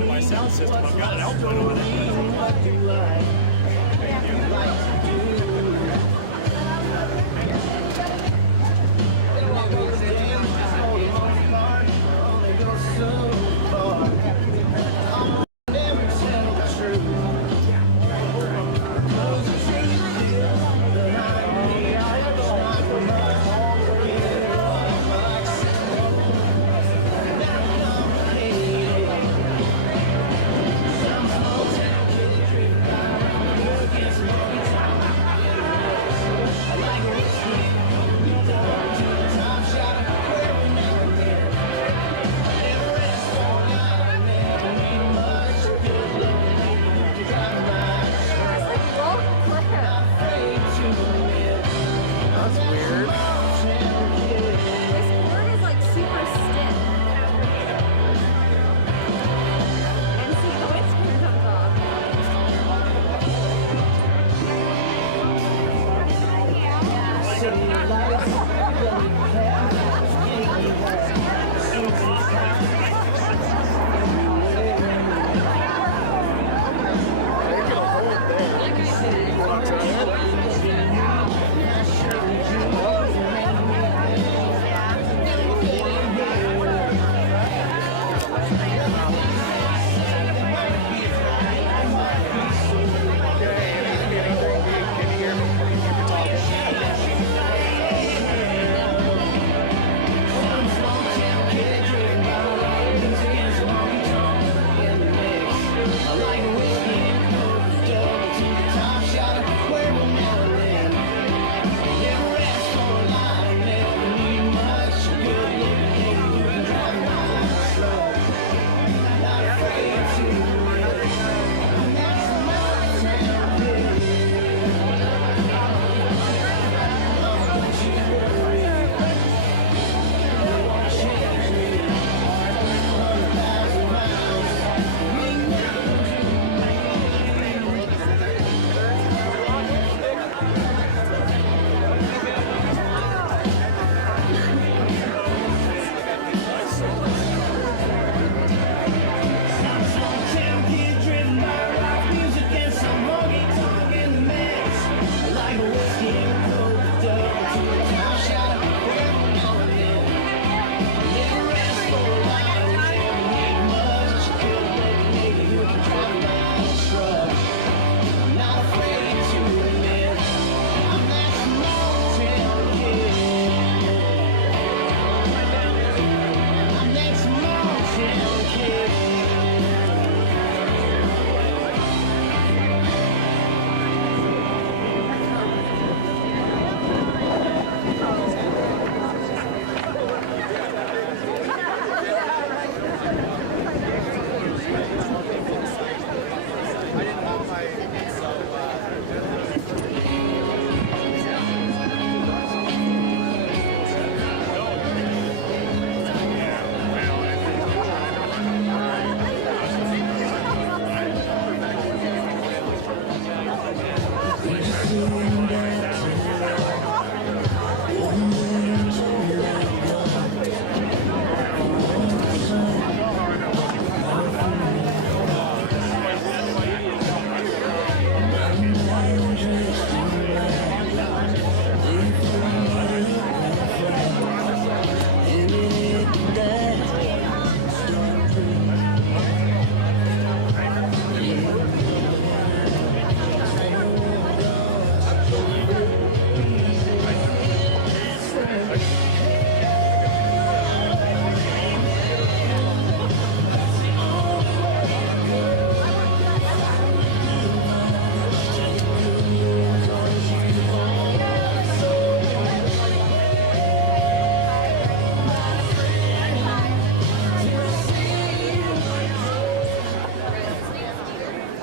into my sound system. I've got an output on it.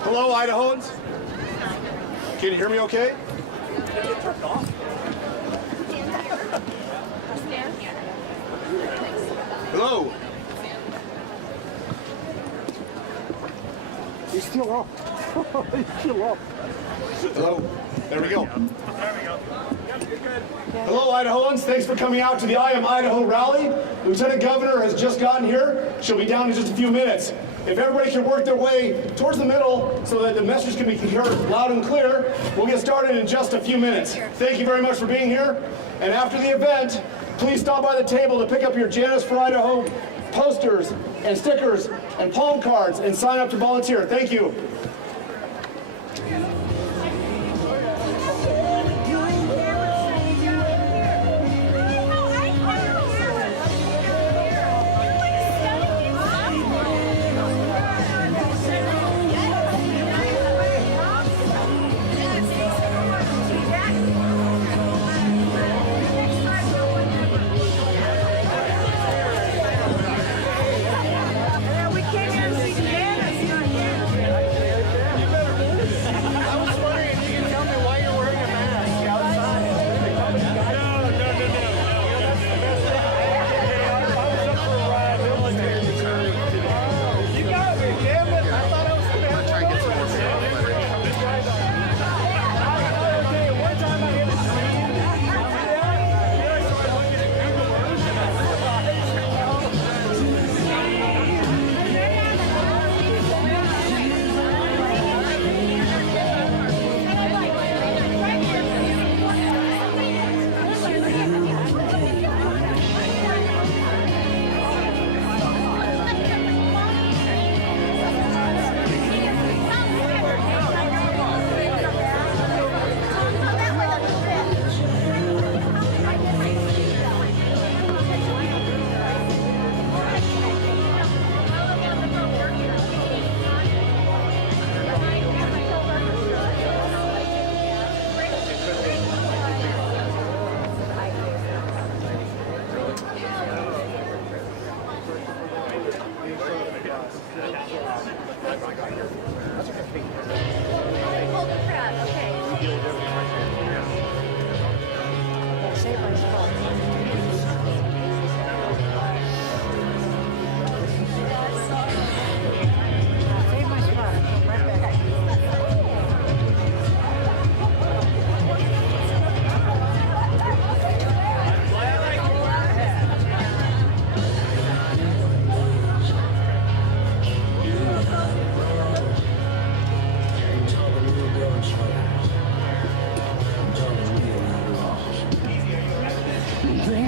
Hello, Idahoans. Can you hear me okay? Hello. He's still up. He's still up. Hello. There we go. Hello, Idahoans. Thanks for coming out to the I Am Idaho rally. Lieutenant Governor has just gotten here. She'll be down in just a few minutes. If everybody can work their way towards the middle so that the message can be heard loud and clear, we'll get started in just a few minutes. Thank you very much for being here. And after the event, please stop by the table to pick up your Janice for Idaho posters and stickers and palm cards and sign up to volunteer. Thank you. Bring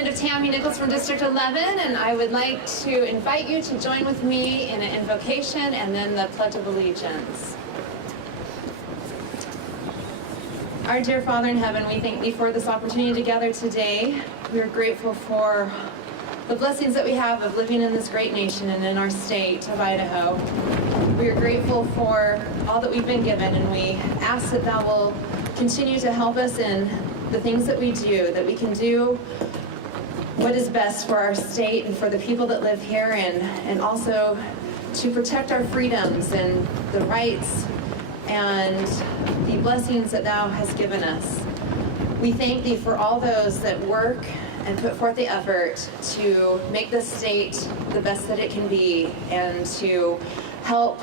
Representative Tammy Nichols from District 11, and I would like to invite you to join with me in an invocation and then the Pledge of Allegiance. Our dear Father in heaven, we thank Thee for this opportunity to gather today. We are grateful for the blessings that we have of living in this great nation and in our state of Idaho. We are grateful for all that we've been given, and we ask that Thou will continue to help us in the things that we do, that we can do what is best for our state and for the people that live here, and also to protect our freedoms and the rights and the blessings that Thou hast given us. We thank Thee for all those that work and put forth the effort to make this state the best that it can be and to help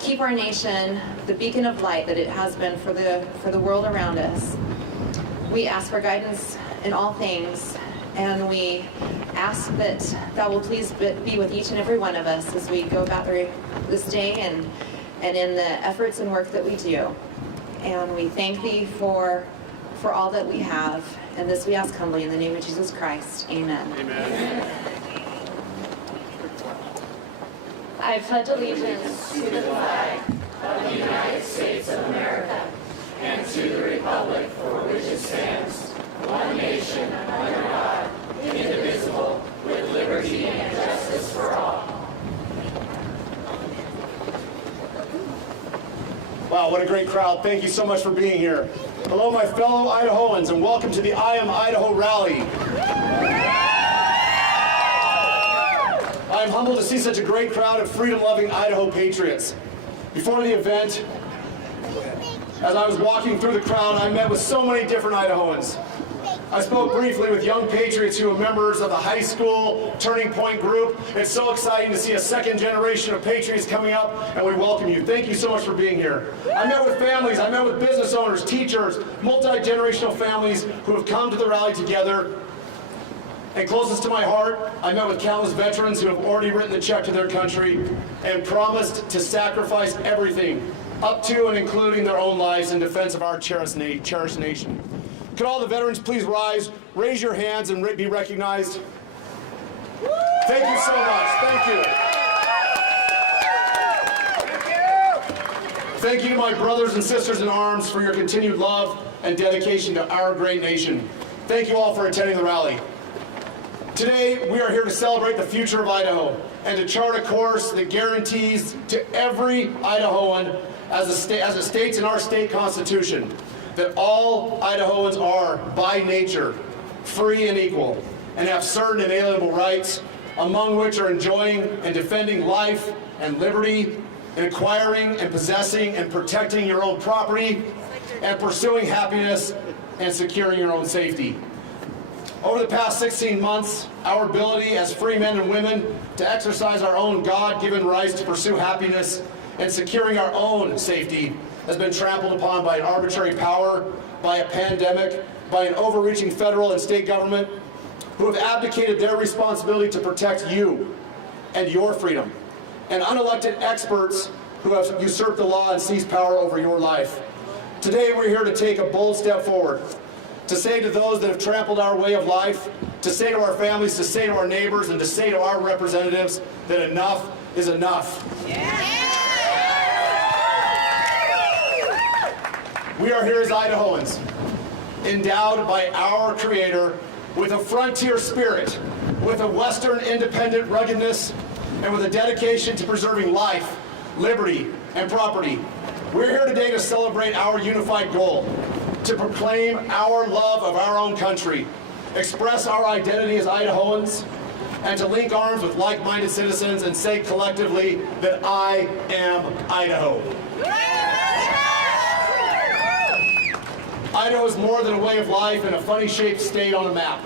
keep our nation the beacon of light that it has been for the world around us. We ask for guidance in all things, and we ask that Thou will please be with each and every one of us as we go about this day and in the efforts and work that we do. And we thank Thee for all that we have. And this we ask humbly in the name of Jesus Christ. Amen. Amen. I pledge allegiance to the flag of the United States of America and to the republic for which it stands, one nation, under God, indivisible, with liberty and justice for all. Wow, what a great crowd. Thank you so much for being here. Hello, my fellow Idahoans, and welcome to the I Am Idaho rally. I am humbled to see such a great crowd of freedom-loving Idaho patriots. Before the event, as I was walking through the crowd, I met with so many different Idahoans. I spoke briefly with young patriots who are members of the high school Turning Point group. It's so exciting to see a second generation of patriots coming up, and we welcome you. Thank you so much for being here. I met with families, I met with business owners, teachers, multi-generational families who have come to the rally together. And closest to my heart, I met with countless veterans who have already written the check to their country and promised to sacrifice everything, up to and including their own lives, in defense of our cherished nation. Could all the veterans please rise, raise your hands, and be recognized? Thank you so much. Thank you. Thank you to my brothers and sisters in arms for your continued love and dedication to our great nation. Thank you all for attending the rally. Today, we are here to celebrate the future of Idaho and to chart a course that guarantees to every Idahoan, as it states in our state constitution, that all Idahoans are, by nature, free and equal, and have certain inalienable rights, among which are enjoying and defending life and liberty, and acquiring and possessing and protecting your own property, and pursuing happiness and securing your own safety. Over the past 16 months, our ability as free men and women to exercise our own God-given rights to pursue happiness and securing our own safety has been trampled upon by an arbitrary power, by a pandemic, by an overreaching federal and state government who have abdicated their responsibility to protect you and your freedom, and unelected experts who have usurped the law and seized power over your life. Today we're here to take a bold step forward, to say to those that have trampled our way of life, to say to our families, to say to our neighbors, and to say to our representatives that enough is enough. Yeah. We are here as Idahoans, endowed by our Creator with a frontier spirit, with a Western independent ruggedness, and with a dedication to preserving life, liberty, and property. We're here today to celebrate our unified goal, to proclaim our love of our own country, express our identity as Idahoans, and to link arms with like-minded citizens and say collectively that I am Idaho. Idaho is more than a way of life and a funny-shaped state on a map.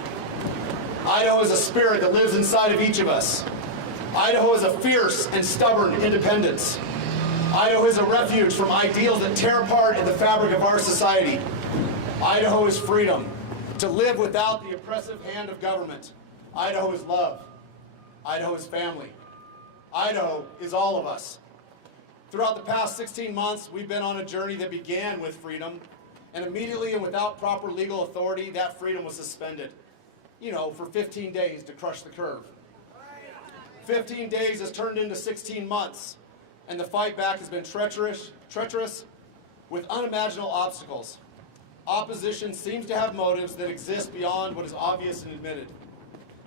Idaho is a spirit that lives inside of each of us. Idaho is a fierce and stubborn independence. Idaho is a refuge from ideals that tear apart in the fabric of our society. Idaho is freedom, to live without the oppressive hand of government. Idaho is love. Idaho is family. Idaho is all of us. Throughout the past 16 months, we've been on a journey that began with freedom, and immediately and without proper legal authority, that freedom was suspended. for 15 days to crush the curve. 15 days has turned into 16 months, and the fight back has been treacherous with unimaginable obstacles. Opposition seems to have motives that exist beyond what is obvious and admitted.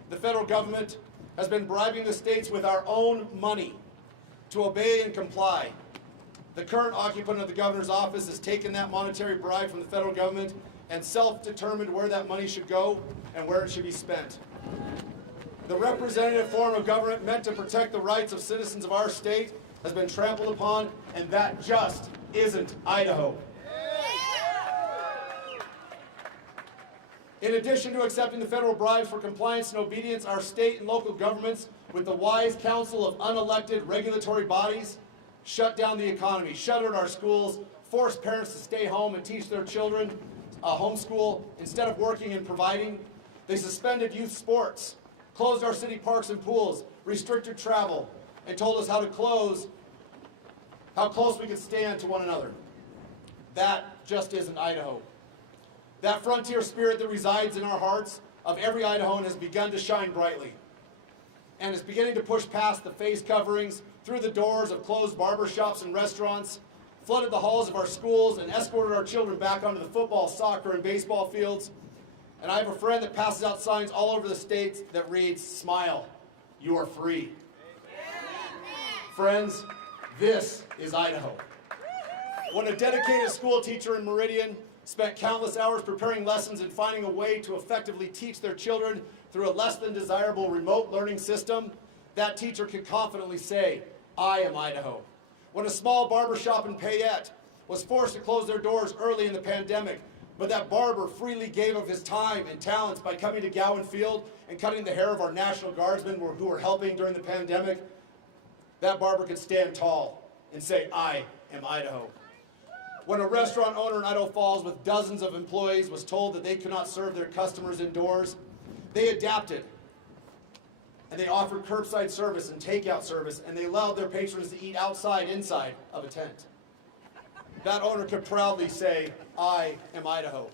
The federal government has been bribing the states with our own money to obey and comply. The current occupant of the governor's office has taken that monetary bribe from the federal government and self-determined where that money should go and where it should be spent. The representative form of government meant to protect the rights of citizens of our state has been trampled upon, and that just isn't Idaho. In addition to accepting the federal bribes for compliance and obedience, our state and local governments, with the wise counsel of unelected regulatory bodies, shut down the economy, shuttered our schools, forced parents to stay home and teach their children homeschool instead of working and providing. They suspended youth sports, closed our city parks and pools, restricted travel, and told us how close we could stand to one another. That just isn't Idaho. That frontier spirit that resides in our hearts of every Idahoan has begun to shine brightly, and is beginning to push past the face coverings, through the doors of closed barber shops and restaurants, flooded the halls of our schools, and escorted our children back onto the football, soccer, and baseball fields. And I have a friend that passes out signs all over the state that reads, "Smile, you are free." Friends, this is Idaho. When a dedicated school teacher in Meridian spent countless hours preparing lessons and finding a way to effectively teach their children through a less than desirable remote learning system, that teacher could confidently say, "I am Idaho." When a small barbershop in Payette was forced to close their doors early in the pandemic, but that barber freely gave of his time and talents by coming to Gowan Field and cutting the hair of our National Guardsmen who were helping during the pandemic, that barber could stand tall and say, "I am Idaho." When a restaurant owner in Idaho Falls with dozens of employees was told that they could not serve their customers indoors, they adapted, and they offered curbside service and takeout service, and they allowed their patrons to eat inside of a tent. That owner could proudly say, "I am Idaho."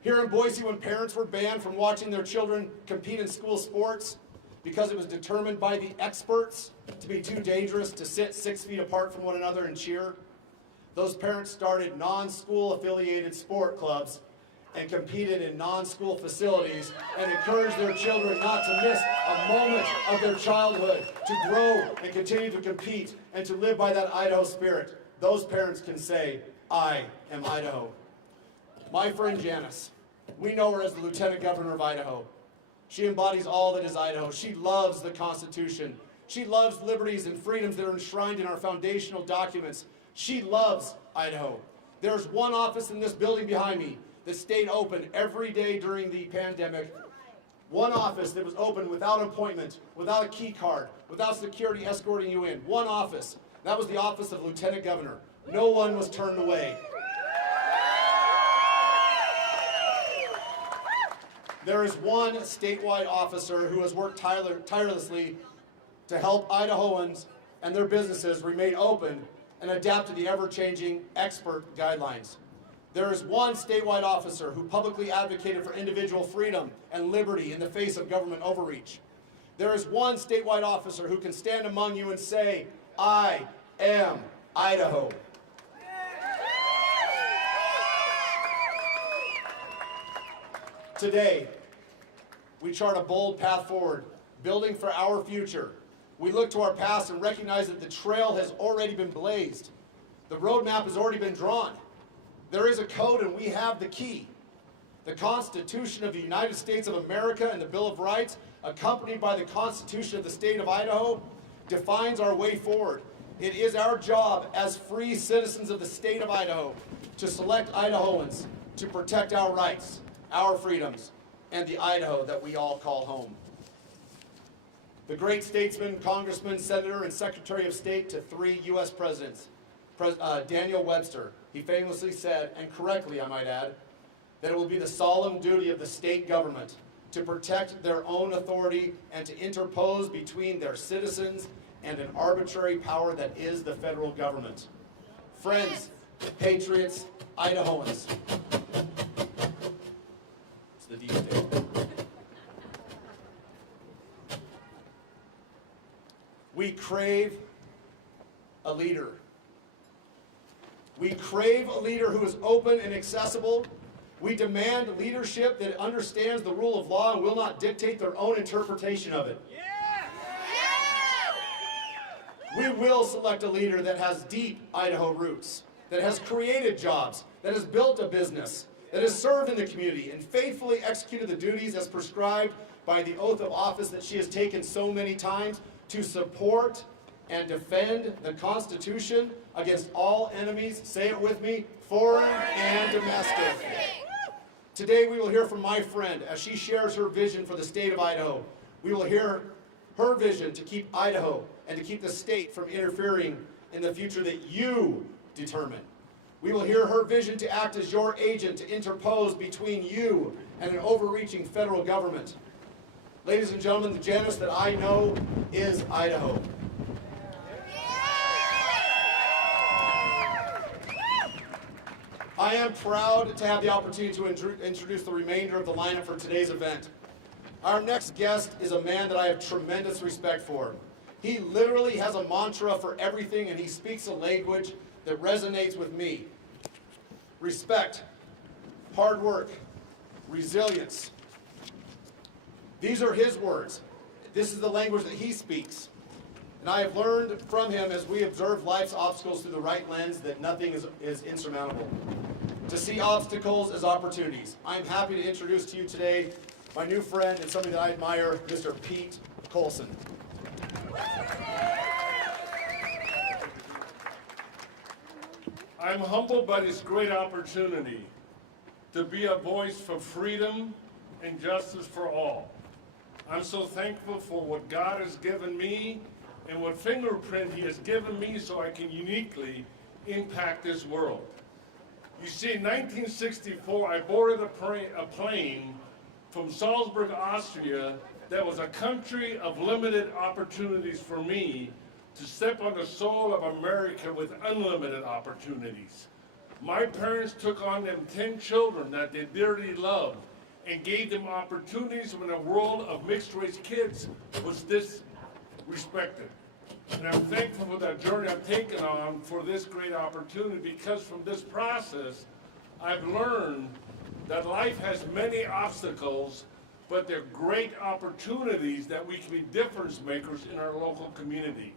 Here in Boise, when parents were banned from watching their children compete in school sports because it was determined by the experts to be too dangerous to sit 6 feet apart from one another and cheer, those parents started non-school affiliated sport clubs and competed in non-school facilities and encouraged their children not to miss a moment of their childhood, to grow and continue to compete and to live by that Idaho spirit. Those parents can say, "I am Idaho." My friend Janice, we know her as the Lieutenant Governor of Idaho. She embodies all that is Idaho. She loves the Constitution. She loves liberties and freedoms that are enshrined in our foundational documents. She loves Idaho. There's one office in this building behind me that stayed open every day during the pandemic. One office that was open without an appointment, without a key card, without security escorting you in. One office. That was the office of Lieutenant Governor. No one was turned away. There is one statewide officer who has worked tirelessly to help Idahoans and their businesses remain open and adapt to the ever-changing expert guidelines. There is one statewide officer who publicly advocated for individual freedom and liberty in the face of government overreach. There is one statewide officer who can stand among you and say, "I am Idaho." Today, we chart a bold path forward, building for our future. We look to our past and recognize that the trail has already been blazed. The roadmap has already been drawn. There is a code and we have the key. The Constitution of the United States of America and the Bill of Rights, accompanied by the Constitution of the state of Idaho, defines our way forward. It is our job as free citizens of the state of Idaho to select Idahoans to protect our rights, our freedoms, and the Idaho that we all call home. The great statesman, congressman, senator, and secretary of state to 3 U.S. presidents, Daniel Webster, he famously said, and correctly I might add, that it will be the solemn duty of the state government to protect their own authority and to interpose between their citizens and an arbitrary power that is the federal government. Friends, patriots, Idahoans. It's the deep state. We crave a leader. We crave a leader who is open and accessible. We demand leadership that understands the rule of law and will not dictate their own interpretation of it. We will select a leader that has deep Idaho roots, that has created jobs, that has built a business, that has served in the community and faithfully executed the duties as prescribed by the oath of office that she has taken so many times to support and defend the Constitution against all enemies, say it with me, foreign and domestic. Today we will hear from my friend as she shares her vision for the state of Idaho. We will hear her vision to keep Idaho and to keep the state from interfering in the future that you determine. We will hear her vision to act as your agent to interpose between you and an overreaching federal government. Ladies and gentlemen, the Janice that I know is Idaho. I am proud to have the opportunity to introduce the remainder of the lineup for today's event. Our next guest is a man that I have tremendous respect for. He literally has a mantra for everything, and he speaks a language that resonates with me. Respect, hard work, resilience. These are his words. This is the language that he speaks. And I have learned from him as we observe life's obstacles through the right lens that nothing is insurmountable. To see obstacles as opportunities. I'm happy to introduce to you today my new friend and somebody that I admire, Mr. Pete Colson. I'm humbled by this great opportunity to be a voice for freedom and justice for all. I'm so thankful for what God has given me and what fingerprint He has given me so I can uniquely impact this world. You see, in 1964, I boarded a plane from Salzburg, Austria, that was a country of limited opportunities for me to step on the soil of America with unlimited opportunities. My parents took on them 10 children that they dearly loved and gave them opportunities when a world of mixed-race kids was disrespected. And I'm thankful for that journey I've taken on for this great opportunity, because from this process, I've learned that life has many obstacles, but they're great opportunities that we can be difference makers in our local community.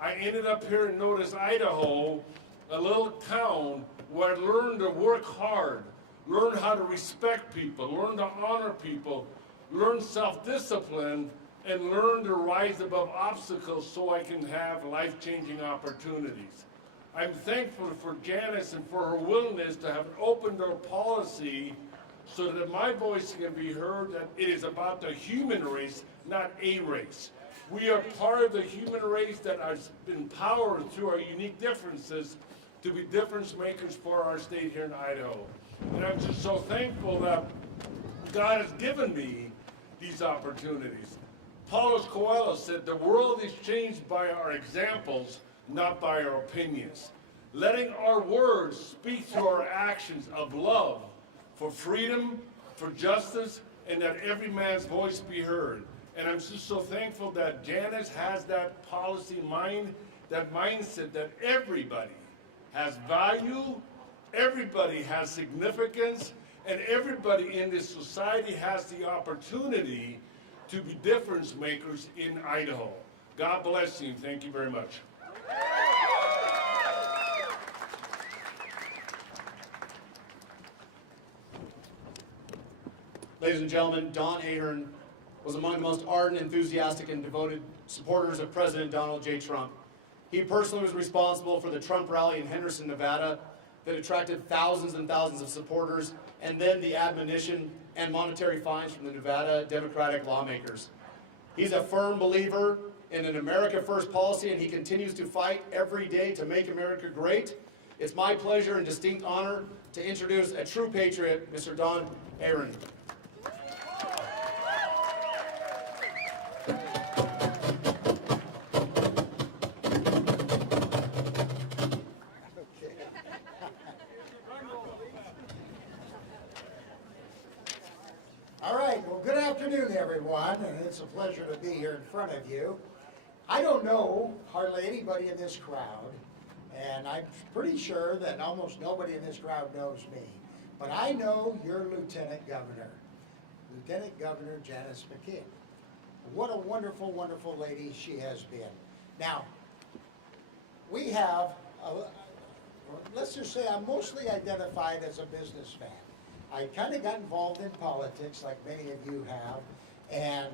I ended up here in Notice, Idaho, a little town where I learned to work hard, learn how to respect people, learn to honor people, learn self-discipline, and learn to rise above obstacles so I can have life-changing opportunities. I'm thankful for Janice and for her willingness to have an open door policy so that my voice can be heard, that it is about the human race, not a race. We are part of the human race that has been empowered through our unique differences to be difference makers for our state here in Idaho. And I'm just so thankful that God has given me these opportunities. Paulo Coelho said, "The world is changed by our examples, not by our opinions." Letting our words speak through our actions of love for freedom, for justice, and that every man's voice be heard. And I'm just so thankful that Janice has that policy in mind, that mindset that everybody has value, everybody has significance, and everybody in this society has the opportunity to be difference makers in Idaho. God bless you. Thank you very much. Ladies and gentlemen, Don Ahern was among the most ardent, enthusiastic, and devoted supporters of President Donald J. Trump. He personally was responsible for the Trump rally in Henderson, Nevada, that attracted thousands and thousands of supporters, and then the admonition and monetary fines from the Nevada Democratic lawmakers. He's a firm believer in an America First policy, and he continues to fight every day to make America great. It's my pleasure and distinct honor to introduce a true patriot, Mr. Don Ahern. All right, well, good afternoon, everyone, and it's a pleasure to be here in front of you. I don't know hardly anybody in this crowd, and I'm pretty sure that almost nobody in this crowd knows me. But I know your Lieutenant Governor, Lieutenant Governor Janice McGeachin. What a wonderful, wonderful lady she has been. Now, we have, let's just say I'm mostly identified as a businessman. I kind of got involved in politics like many of you have, and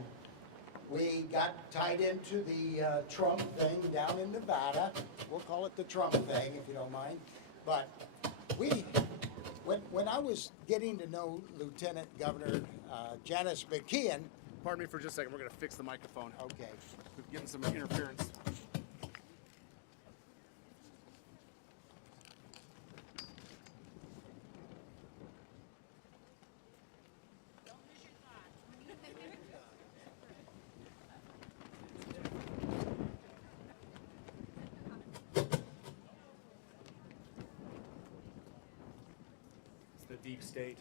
we got tied into the Trump thing down in Nevada. We'll call it the Trump thing if you don't mind. But when I was getting to know Lieutenant Governor Janice McGeachin. Pardon me for just a second. We're going to fix the microphone. Okay. We're getting some interference. It's the deep state.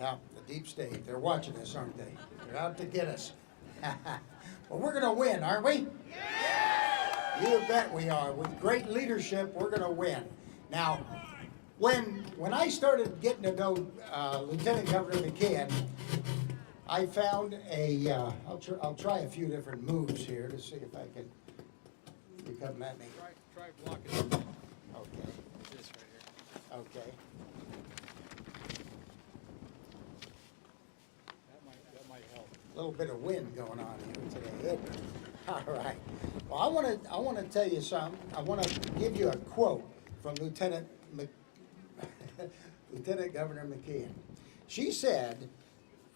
Yeah, the deep state. They're watching us, aren't they? They're out to get us. Well, we're going to win, aren't we? Yeah! You bet we are. With great leadership, we're going to win. Now, when I started getting to know Lieutenant Governor McKeon, I found a, I'll try a few different moves here to see if I can, you come at me. Try blocking. Okay. This right here. Okay. That might help. A little bit of wind going on here today, isn't it? All right. Well, I want to tell you something. I want to give you a quote from Lieutenant Governor McKeon. She said,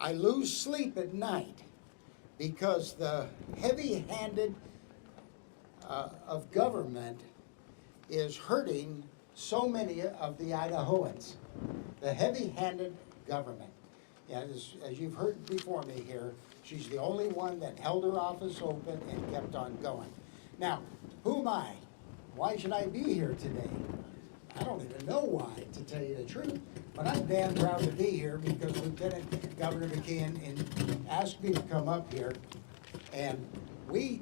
"I lose sleep at night because the heavy-handed of government is hurting so many of the Idahoans." The heavy-handed government. Yeah, as you've heard before me here, she's the only one that held her office open and kept on going. Now, who am I? Why should I be here today? I don't even know why, to tell you the truth. But I'm damn proud to be here because Lieutenant Governor McKeon asked me to come up here. And we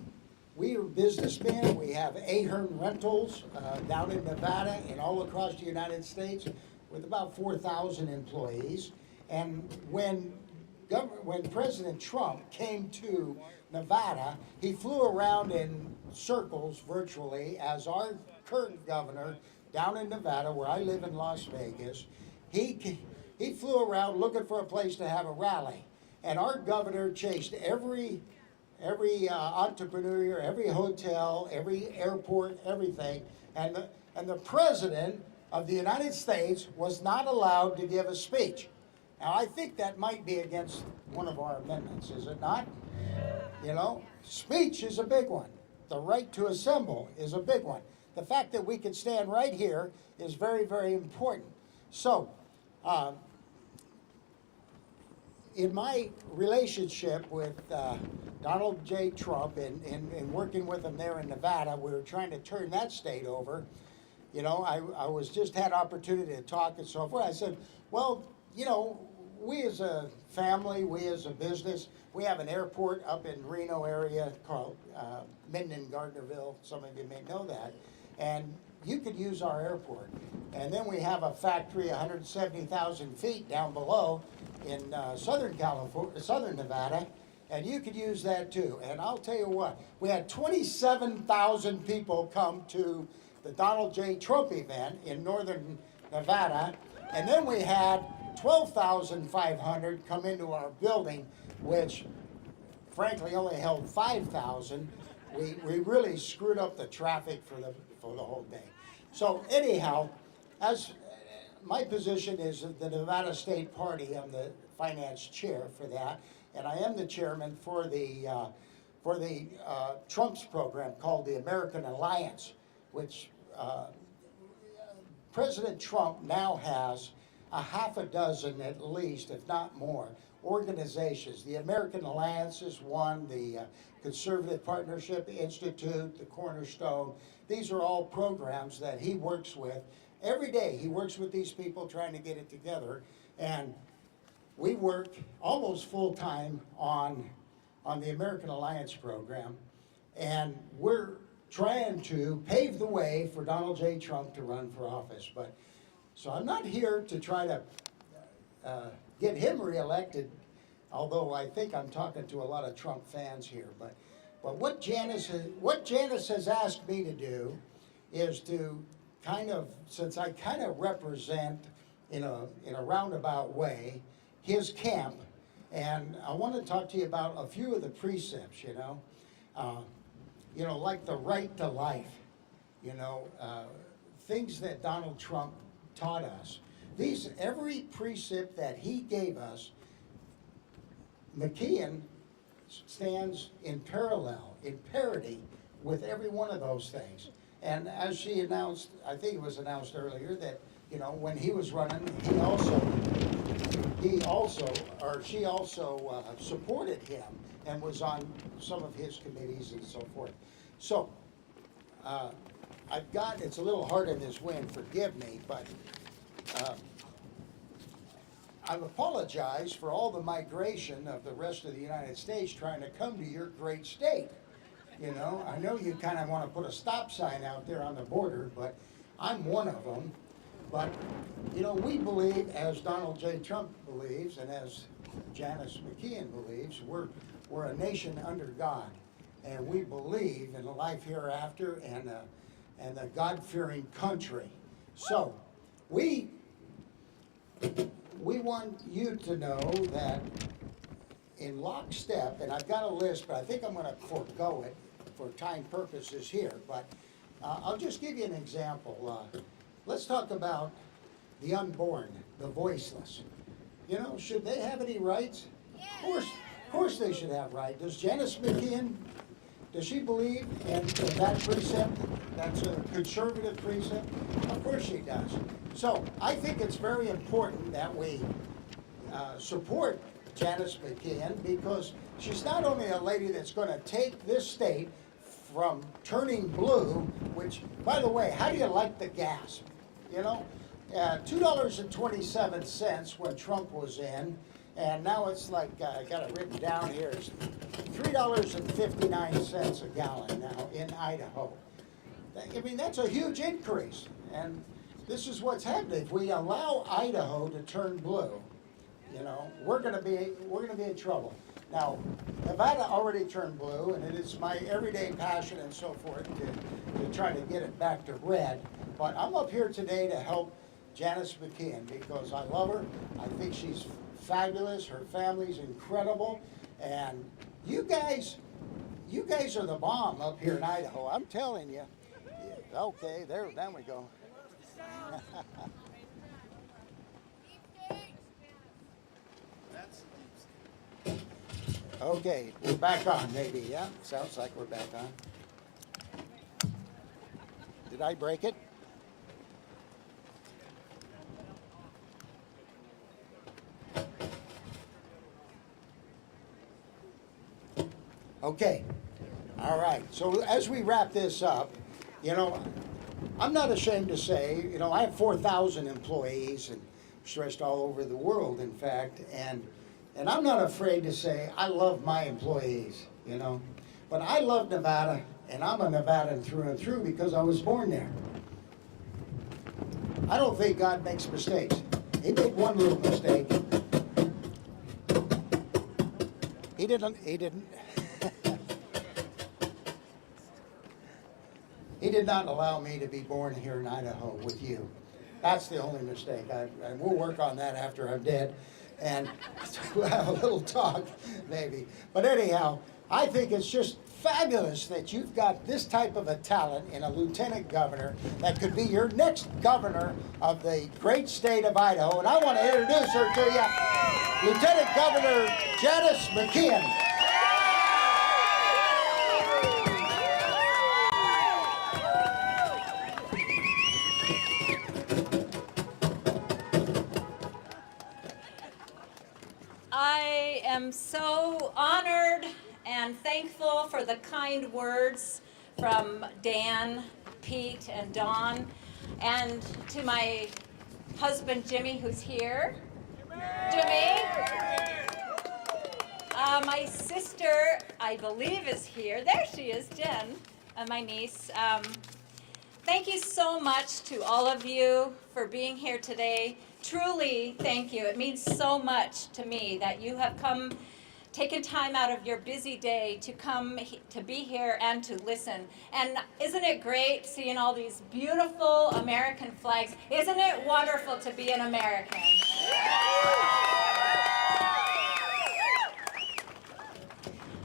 are businessmen. We have Ahern Rentals down in Nevada and all across the United States with about 4,000 employees. And when President Trump came to Nevada, he flew around in circles virtually as our current governor down in Nevada, where I live in Las Vegas. He flew around looking for a place to have a rally. And our governor chased every entrepreneur, every hotel, every airport, everything. And the president of the United States was not allowed to give a speech. Now, I think that might be against one of our amendments, is it not? You know, speech is a big one. The right to assemble is a big one. The fact that we can stand right here is very, very important. So, in my relationship with Donald J. Trump and working with him there in Nevada, we were trying to turn that state over. You know, I was just had opportunity to talk and so forth. I said, well, you know, we as a family, we as a business, we have an airport up in Reno area called Minden-Gardnerville. Some of you may know that. And you could use our airport. And then we have a factory 170,000 feet down below in Southern Nevada, and you could use that too. And I'll tell you what, we had 27,000 people come to the Donald J. Trump event in Northern Nevada, and then we had 12,500 come into our building, which frankly only held 5,000. We really screwed up the traffic for the whole day. So anyhow, as my position is the Nevada State Party, I'm the finance chair for that, and I am the chairman for the Trump's program called the American Alliance, which President Trump now has a half a dozen at least, if not more, organizations. The American Alliance is one, the Conservative Partnership Institute, the Cornerstone. These are all programs that he works with. Every day he works with these people trying to get it together. And we work almost full-time on the American Alliance program, and we're trying to pave the way for Donald J. Trump to run for office. But so I'm not here to try to get him reelected, although I think I'm talking to a lot of Trump fans here. But what Janice has asked me to do is to kind of, since I kind of represent in a roundabout way his camp, and I want to talk to you about a few of the precepts, like the right to life, things that Donald Trump taught us. Every precept that he gave us, Mckeon stands in parallel, in parity with every one of those things. And as she announced, I think it was announced earlier that, when he was running, she also supported him and was on some of his committees and so forth. So, it's a little hard in this wind, forgive me, but I've apologized for all the migration of the rest of the United States trying to come to your great state. I know you kind of want to put a stop sign out there on the border, but I'm one of them. But, we believe, as Donald J. Trump believes, and as Janice McGeachin believes, we're a nation under God. And we believe in a life hereafter and a God-fearing country. So, we want you to know that in lockstep, and I've got a list, but I think I'm going to forego it for time purposes here, but I'll just give you an example. Let's talk about the unborn, the voiceless. Should they have any rights? Of course they should have rights. Does Janice McGeachin, does she believe in that precept? That's a conservative precept? Of course she does. So I think it's very important that we support Janice McGeachin, because she's not only a lady that's going to take this state from turning blue, which, by the way, how do you like the gas? $2.27 when Trump was in, and now it's like, I got it written down here, it's $3.59 a gallon now in Idaho. I mean, that's a huge increase, and this is what's happening. If we allow Idaho to turn blue, we're going to be in trouble. Now, Nevada already turned blue, and it is my everyday passion and so forth to try to get it back to red. But I'm up here today to help Janice McGeachin because I love her. I think she's fabulous. Her family's incredible, and you guys are the bomb up here in Idaho. I'm telling you. Okay, there we go. Okay, we're back on, maybe, yeah? Sounds like we're back on. Did I break it? Okay, all right. So as we wrap this up, I'm not ashamed to say, I have 4,000 employees and stretched all over the world, in fact, and I'm not afraid to say I love my employees, But I love Nevada, and I'm a Nevadan through and through because I was born there. I don't think God makes mistakes. He made one little mistake. He didn't. He did not allow me to be born here in Idaho with you. That's the only mistake. And we'll work on that after I'm dead. And we'll have a little talk, maybe. But anyhow, I think it's just fabulous that you've got this type of a talent in a lieutenant governor that could be your next governor of the great state of Idaho. And I want to introduce her to you, Lieutenant Governor Janice McGeachin. I am so honored and thankful for the kind words from Dan, Pete, and Dawn, and to my husband Jimmy, who's here. Jimmy. I believe is here. There she is, Jen, my niece. Thank you so much to all of you for being here today. Truly, thank you. It means so much to me that you have come, taken time out of your busy day to come to be here and to listen. And isn't it great seeing all these beautiful American flags? Isn't it wonderful to be an American?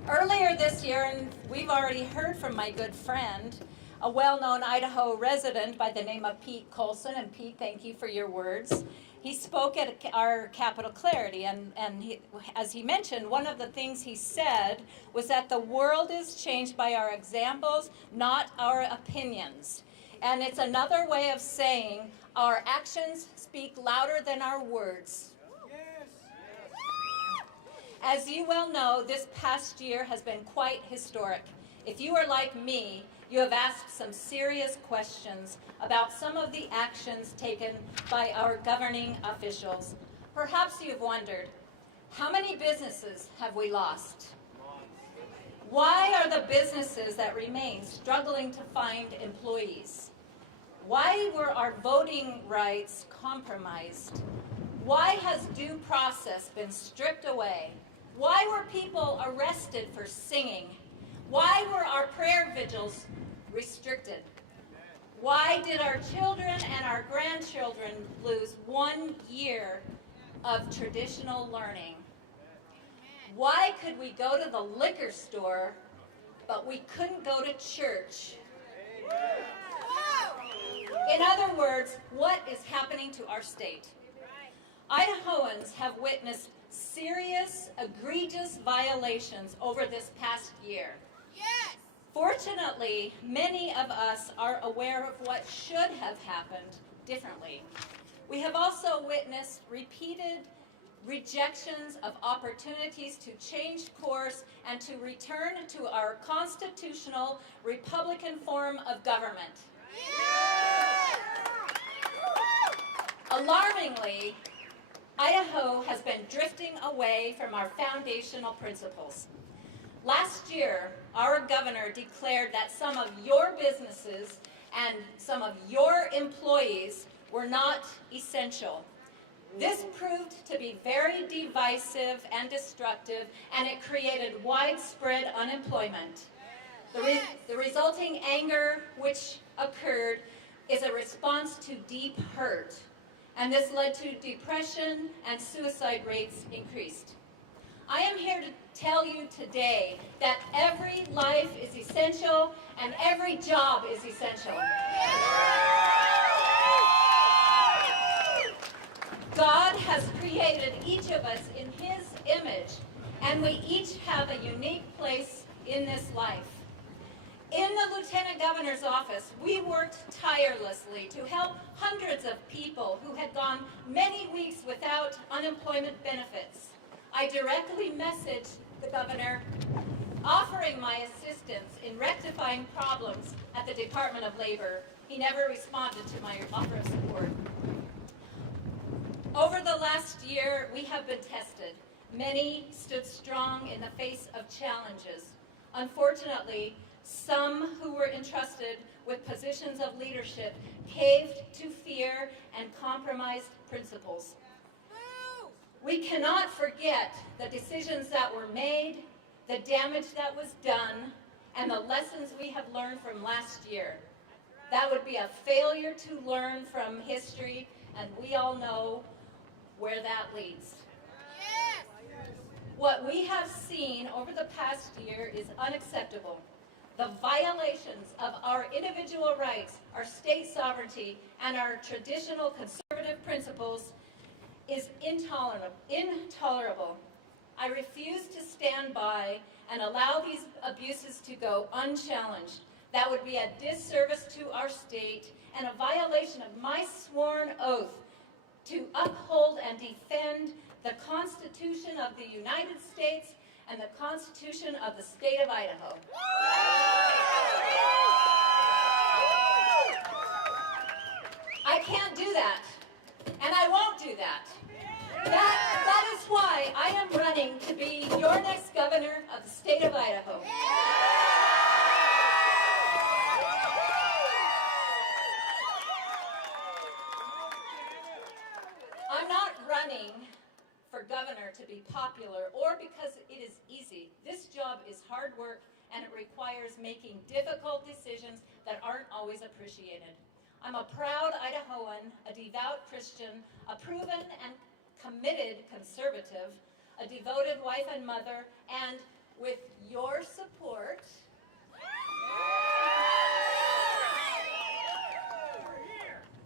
Earlier this year, and we've already heard from my good friend, a well-known Idaho resident by the name of Pete Colson, and Pete, thank you for your words. He spoke at our Capitol Clarity, and as he mentioned, one of the things he said was that the world is changed by our examples, not our opinions. And it's another way of saying our actions speak louder than our words. As you well know, this past year has been quite historic. If you are like me, you have asked some serious questions about some of the actions taken by our governing officials. Perhaps you've wondered, how many businesses have we lost? Why are the businesses that remain struggling to find employees? Why were our voting rights compromised? Why has due process been stripped away? Why were people arrested for singing? Why were our prayer vigils restricted? Why did our children and our grandchildren lose 1 year of traditional learning? Why could we go to the liquor store, but we couldn't go to church? In other words, what is happening to our state? Idahoans have witnessed serious, egregious violations over this past year. Yes. Fortunately, many of us are aware of what should have happened differently. We have also witnessed repeated rejections of opportunities to change course and to return to our constitutional Republican form of government. Yes. Alarmingly, Idaho has been drifting away from our foundational principles. Last year, our governor declared that some of your businesses and some of your employees were not essential. This proved to be very divisive and destructive, and it created widespread unemployment. The resulting anger which occurred is a response to deep hurt, and this led to depression and suicide rates increased. I am here to tell you today that every life is essential and every job is essential. God has created each of us in His image, and we each have a unique place in this life. In the Lieutenant Governor's office, we worked tirelessly to help hundreds of people who had gone many weeks without unemployment benefits. I directly messaged the governor, offering my assistance in rectifying problems at the Department of Labor. He never responded to my offer of support. Over the last year, we have been tested. Many stood strong in the face of challenges. Unfortunately, some who were entrusted with positions of leadership caved to fear and compromised principles. We cannot forget the decisions that were made, the damage that was done, and the lessons we have learned from last year. That would be a failure to learn from history, and we all know where that leads. What we have seen over the past year is unacceptable. The violations of our individual rights, our state sovereignty, and our traditional conservative principles is intolerable. I refuse to stand by and allow these abuses to go unchallenged. That would be a disservice to our state and a violation of my sworn oath to uphold and defend the Constitution of the United States and the Constitution of the state of Idaho. I can't do that, and I won't do that. That is why I am running to be your next governor Governor of the state of Idaho. I'm not running for governor to be popular or because it is easy. This job is hard work and it requires making difficult decisions that aren't always appreciated. I'm a proud Idahoan, a devout Christian, a proven and committed conservative, a devoted wife and mother, and with your support,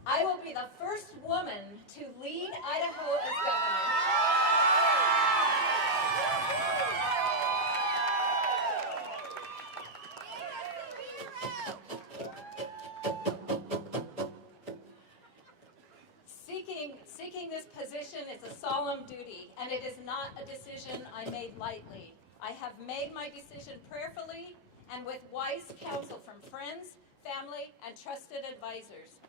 I will be the first woman to lead Idaho as governor. Seeking this position is a solemn duty, and it is not a decision I made lightly. I have made my decision prayerfully and with wise counsel from friends, family, and trusted advisors.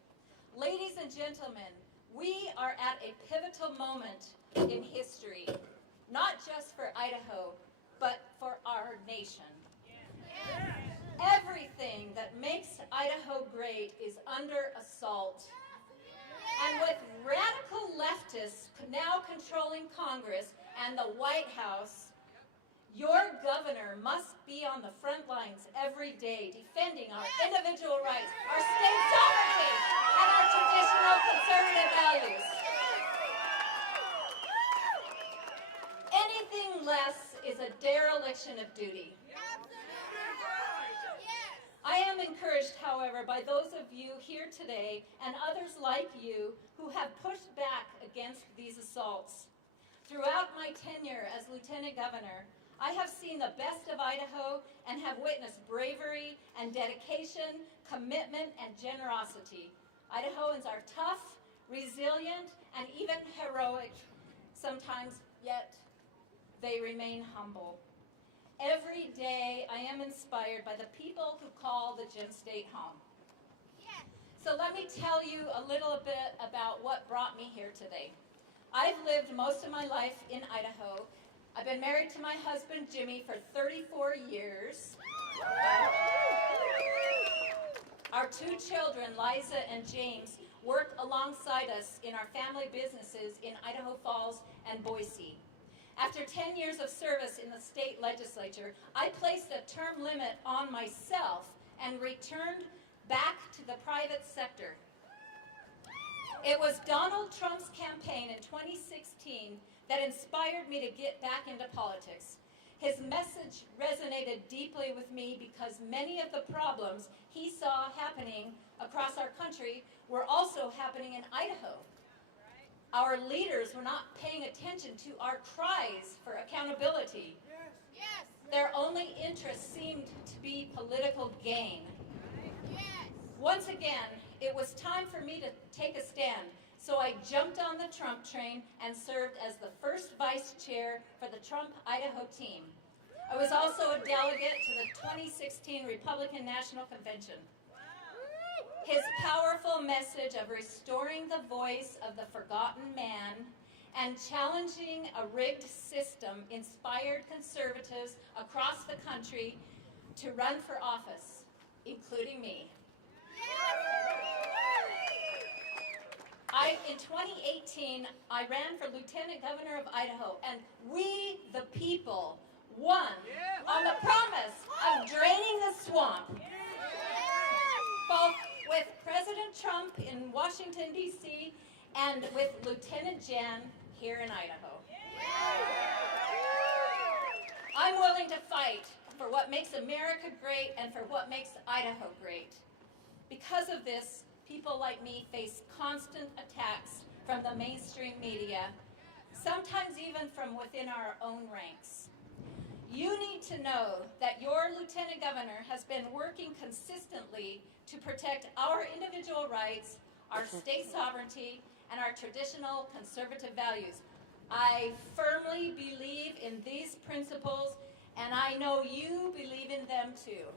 Ladies and gentlemen, we are at a pivotal moment in history, not just for Idaho, but for our nation. Everything that makes Idaho great is under assault. And with radical leftists now controlling Congress and the White House, your governor must be on the front lines every day defending our individual rights, our state sovereignty, and our traditional conservative values. Anything less is a dereliction of duty. I am encouraged, however, by those of you here today and others like you who have pushed back against these assaults. Throughout my tenure as Lieutenant Governor, I have seen the best of Idaho and have witnessed bravery and dedication, commitment, and generosity. Idahoans are tough, resilient, and even heroic sometimes, yet they remain humble. Every day I am inspired by the people who call the Gem State home. So let me tell you a little bit about what brought me here today. I've lived most of my life in Idaho. I've been married to my husband Jimmy for 34 years. Our two children, Liza and James, work alongside us in our family businesses in Idaho Falls and Boise. After 10 years of service in the state legislature, I placed a term limit on myself and returned back to the private sector. It was Donald Trump's campaign in 2016 that inspired me to get back into politics. His message resonated deeply with me because many of the problems he saw happening across our country were also happening in Idaho. Our leaders were not paying attention to our cries for accountability. Yes. Their only interest seemed to be political gain. Yes. Once again, it was time for me to take a stand, so I jumped on the Trump train and served as the first vice chair for the Trump Idaho team. I was also a delegate to the 2016 Republican National Convention. His powerful message of restoring the voice of the forgotten man and challenging a rigged system inspired conservatives across the country to run for office, including me. In 2018, I ran for Lieutenant Governor of Idaho, and we, the people, won on the promise of draining the swamp. Both with President Trump in Washington, D.C., and with Lieutenant Jan here in Idaho. I'm willing to fight for what makes America great and for what makes Idaho great. Because of this, people like me face constant attacks from the mainstream media, sometimes even from within our own ranks. You need to know that your Lieutenant Governor has been working consistently to protect our individual rights, our state sovereignty, and our traditional conservative values. I firmly believe in these principles, and I know you believe in them too.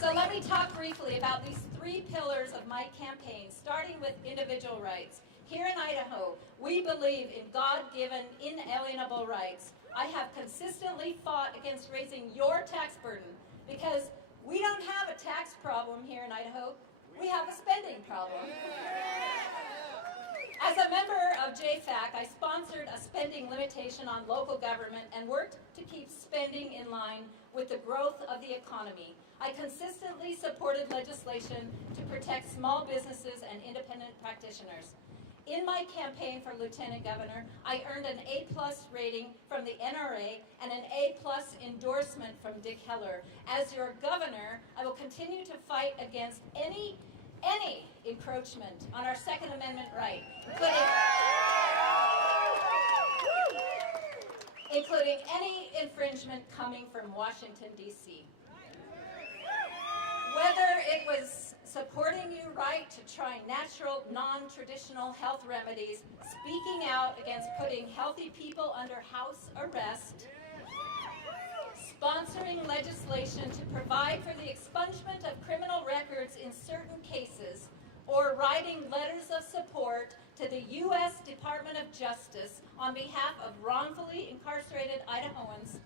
So let me talk briefly about these three pillars of my campaign, starting with individual rights. Here in Idaho, We believe in God-given, inalienable rights. I have consistently fought against raising your tax burden because we don't have a tax problem here in Idaho. We have a spending problem. As a member of JFAC, I sponsored a spending limitation on local government and worked to keep spending in line with the growth of the economy. I consistently supported legislation to protect small businesses and independent practitioners. In my campaign for Lieutenant Governor, I earned an A+ rating from the NRA and an A+ endorsement from Dick Heller. As your governor, I will continue to fight against any encroachment on our Second Amendment right, including any infringement coming from Washington, D.C. Whether it was supporting your right to try natural, non-traditional health remedies, speaking out against putting healthy people under house arrest, sponsoring legislation to provide for the expungement of criminal records in certain cases, or writing letters of support to the U.S. Department of Justice on behalf of wrongfully incarcerated Idahoans,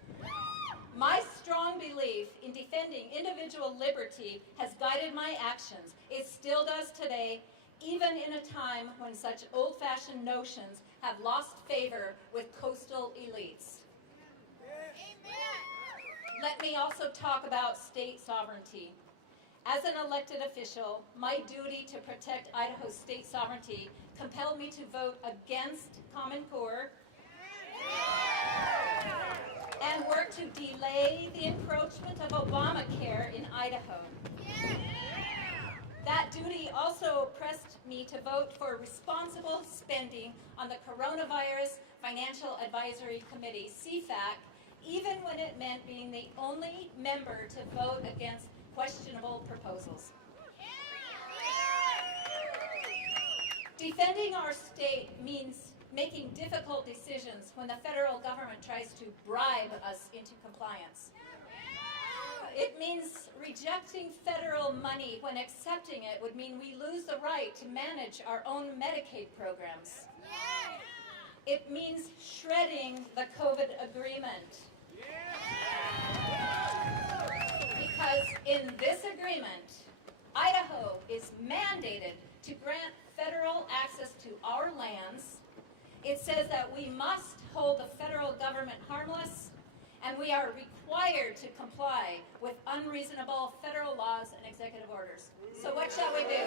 my strong belief in defending individual liberty has guided my actions. It still does today, even in a time when such old-fashioned notions have lost favor with coastal elites. Let me also talk about state sovereignty. As an elected official, my duty to protect Idaho's state sovereignty compelled me to vote against Common Core and work to delay the encroachment of Obamacare in Idaho. That duty also pressed me to vote for responsible spending on the Coronavirus Financial Advisory Committee, CFAC, even when it meant being the only member to vote against questionable proposals. Defending our state means making difficult decisions when the federal government tries to bribe us into compliance. It means rejecting federal money when accepting it would mean we lose the right to manage our own Medicaid programs. It means shredding the COVID agreement. Because in this agreement, Idaho is mandated to grant federal access to our lands. It says that we must hold the federal government harmless, and we are required to comply with unreasonable federal laws and executive orders. So what shall we do?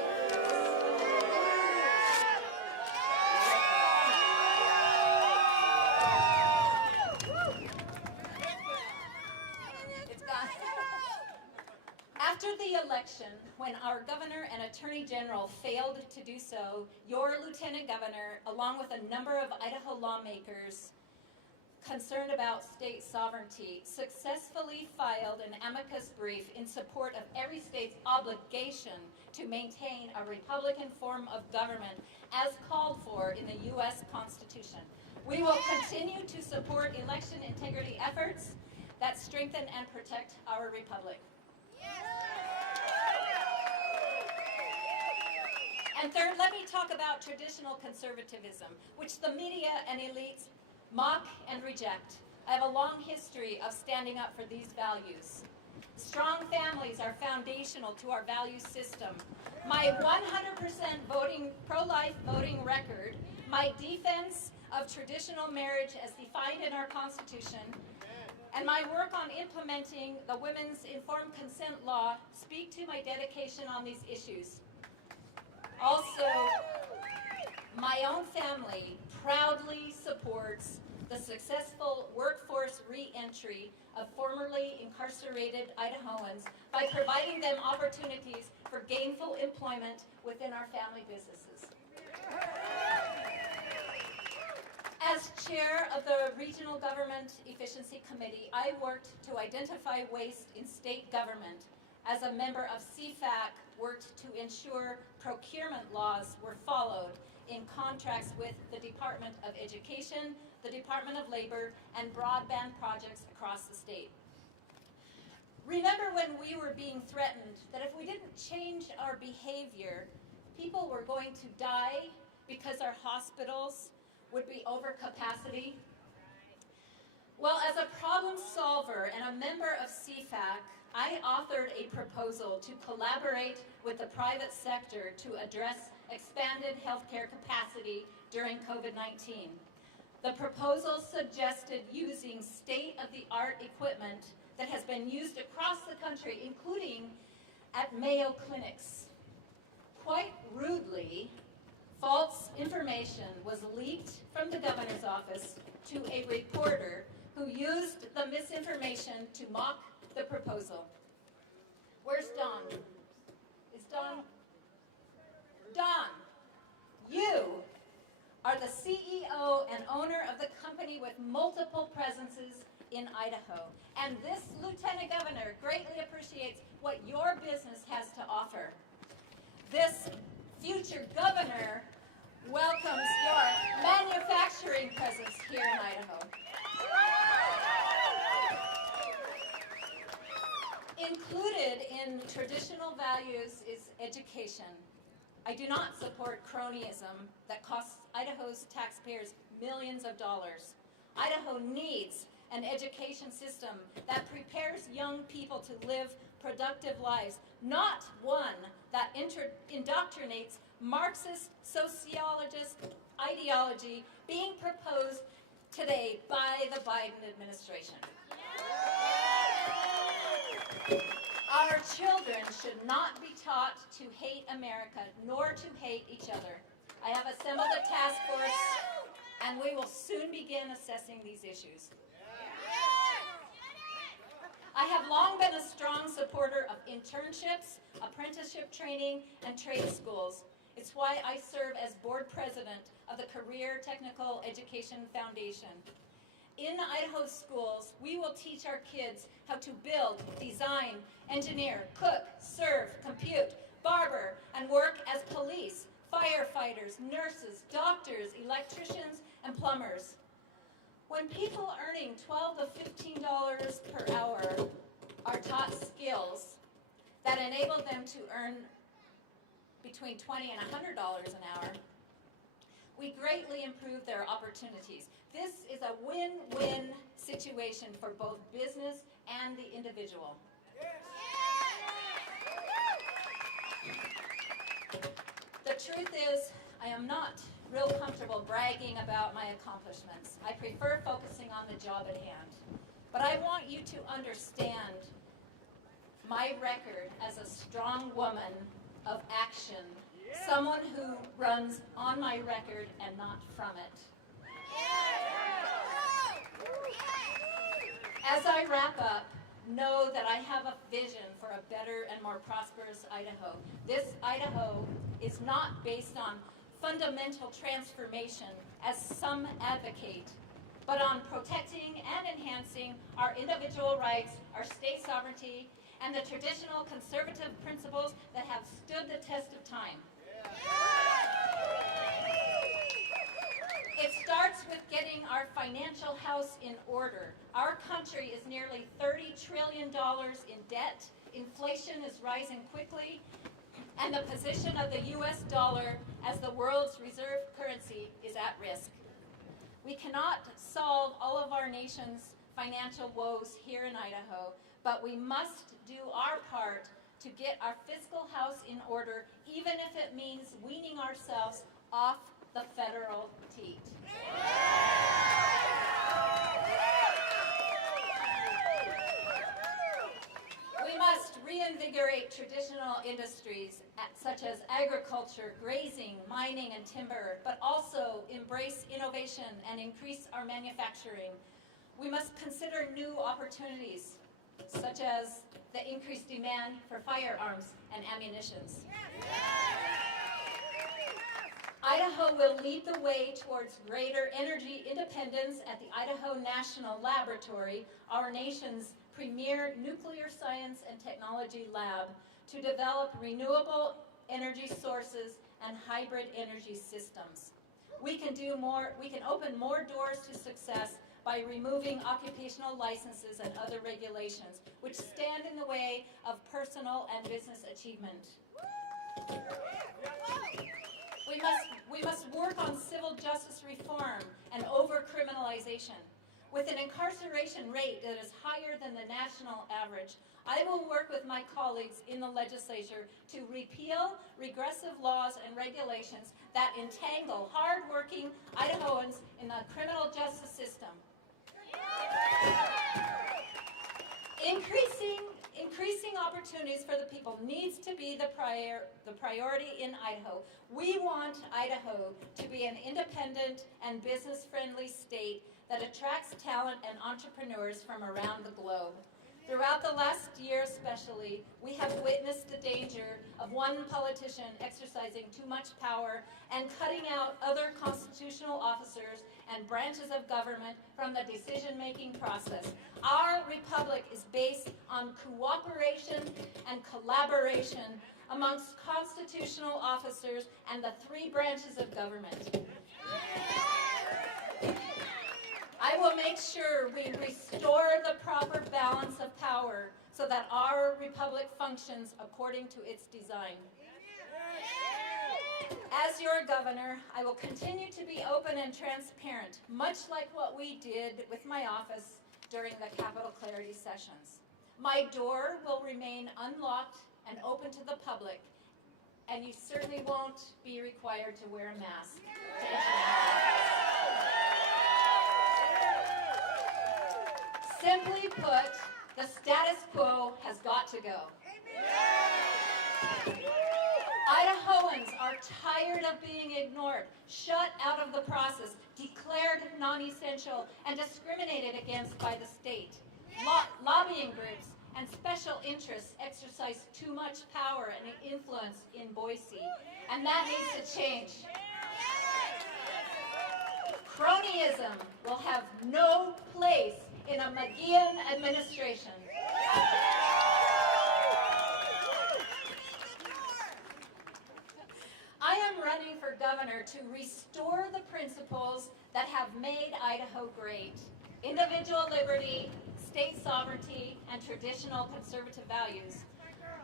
It's gone. After the election, when our governor and attorney general failed to do so, your lieutenant governor, along with a number of Idaho lawmakers concerned about state sovereignty, successfully filed an amicus brief in support of every state's obligation to maintain a Republican form of government as called for in the U.S. Constitution. We will continue to support election integrity efforts that strengthen and protect our republic. And third, let me talk about traditional conservatism, which the media and elites mock and reject. I have a long history of standing up for these values. Strong families are foundational to our value system. My 100% pro-life voting record, my defense of traditional marriage as defined in our Constitution, and my work on implementing the Women's Informed Consent Law speak to my dedication on these issues. Also, my own family proudly supports the successful workforce re-entry of formerly incarcerated Idahoans by providing them opportunities for gainful employment within our family businesses. As chair of the Regional Government Efficiency Committee, I worked to identify waste in state government. As a member of CFAC, worked to ensure procurement laws were followed in contracts with the Department of Education, the Department of Labor, and broadband projects across the state. Remember when we were being threatened that if we didn't change our behavior, people were going to die because our hospitals would be overcapacity? Well, as a problem solver and a member of CFAC, I authored a proposal to collaborate with the private sector to address expanded healthcare capacity during COVID-19. The proposal suggested using state-of-the-art equipment that has been used across the country, including at Mayo clinics. Quite rudely, false information was leaked from the governor's office to a reporter who used the misinformation to mock the proposal. Where's Don? Is Don? Don, you are the CEO and owner of the company with multiple presences in Idaho. And this Lieutenant Governor greatly appreciates what your business has to offer. This future governor welcomes your manufacturing presence here in Idaho. Included in traditional values is education. I do not support cronyism that costs Idaho's taxpayers millions of dollars. Idaho needs an education system that prepares young people to live productive lives, not one that indoctrinates Marxist sociologist ideology being proposed today by the Biden administration. Our children should not be taught to hate America, nor to hate each other. I have assembled a task force, and we will soon begin assessing these issues. I have long been a strong supporter of internships, apprenticeship training, and trade schools. It's why I serve as board president of the Career Technical Education Foundation. In Idaho schools, we will teach our kids how to build, design, engineer, cook, serve, compute, barber, and work as police, firefighters, nurses, doctors, electricians, and plumbers. When people earning $12 to $15 per hour are taught skills that enable them to earn between $20 and $100 an hour, we greatly improve their opportunities. This is a win-win situation for both business and the individual. The truth is, I am not real comfortable bragging about my accomplishments. I prefer focusing on the job at hand. But I want you to understand my record as a strong woman of action, someone who runs on my record and not from it. As I wrap up, know that I have a vision for a better and more prosperous Idaho. This Idaho is not based on fundamental transformation, as some advocate, but on protecting and enhancing our individual rights, our state sovereignty, and the traditional conservative principles that have stood the test of time. It starts with getting our financial house in order. Our country is nearly $30 trillion in debt. Inflation is rising quickly, and the position of the U.S. dollar as the world's reserve currency is at risk. We cannot solve all of our nation's financial woes here in Idaho, but we must do our part to get our fiscal house in order, even if it means weaning ourselves off the federal teat. We must reinvigorate traditional industries such as agriculture, grazing, mining, and timber, but also embrace innovation and increase our manufacturing. We must consider new opportunities, such as the increased demand for firearms and ammunitions. Idaho will lead the way towards greater energy independence at the Idaho National Laboratory, our nation's premier nuclear science and technology lab, to develop renewable energy sources and hybrid energy systems. We can do more, we can open more doors to success by removing occupational licenses and other regulations which stand in the way of personal and business achievement. We must work on civil justice reform population. With an incarceration rate that is higher than the national average, I will work with my colleagues in the legislature to repeal regressive laws and regulations that entangle hard-working Idahoans in the criminal justice system. Increasing opportunities for the people needs to be the priority in Idaho. We want Idaho to be an independent and business-friendly state that attracts talent and entrepreneurs from around the globe. Throughout the last year especially, we have witnessed the danger of one politician exercising too much power and cutting out other constitutional officers and branches of government from the decision-making process. Our republic is based on cooperation and collaboration amongst constitutional officers and the three branches of government. I will make sure we restore the proper balance of power so that our republic functions according to its design. As your governor, I will continue to be open and transparent, much like what we did with my office during the Capitol Clarity sessions. My door will remain unlocked and open to the public, and you certainly won't be required to wear a mask to enter my office. Simply put, the status quo has got to go. Idahoans are tired of being ignored, shut out of the process, declared non-essential, and discriminated against by the state. Lobbying groups and special interests exercise too much power and influence in Boise, and that needs to change. Cronyism will have no place in a Mckeon administration. I am running for governor to restore the principles that have made Idaho great: individual liberty, state sovereignty, and traditional conservative values.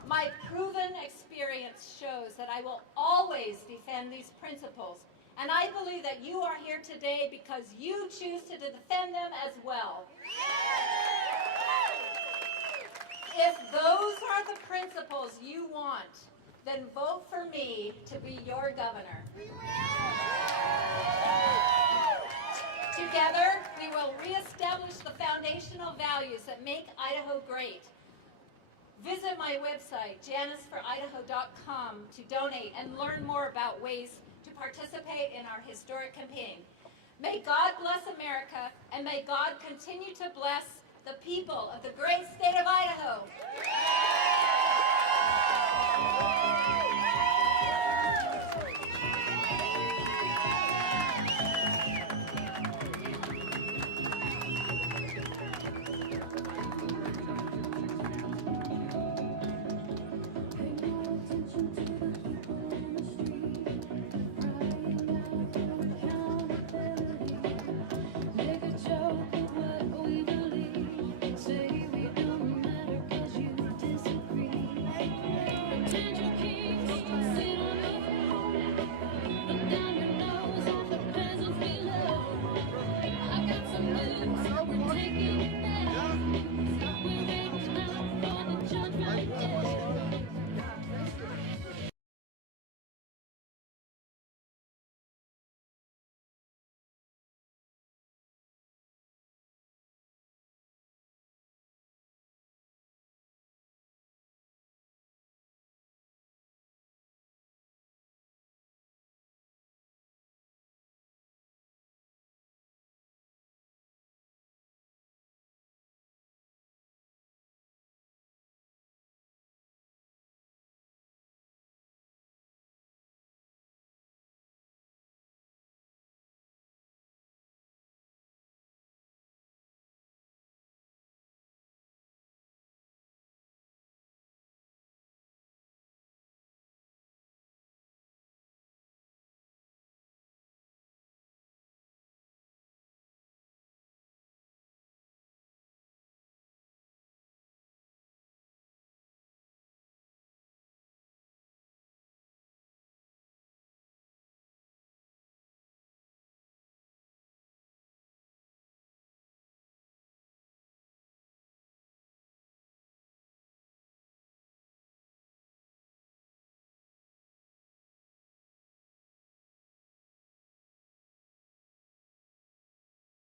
My proven experience shows that I will always defend these principles, and I believe that you are here today because you choose to defend them as well. If those are the principles you want, then vote for me to be your governor. Together, we will reestablish the foundational values that make Idaho great. Visit my website, janiceforidaho.com, to donate and learn more about ways to participate in our historic campaign. May God bless America, and may God continue to bless the people of the great state of Idaho.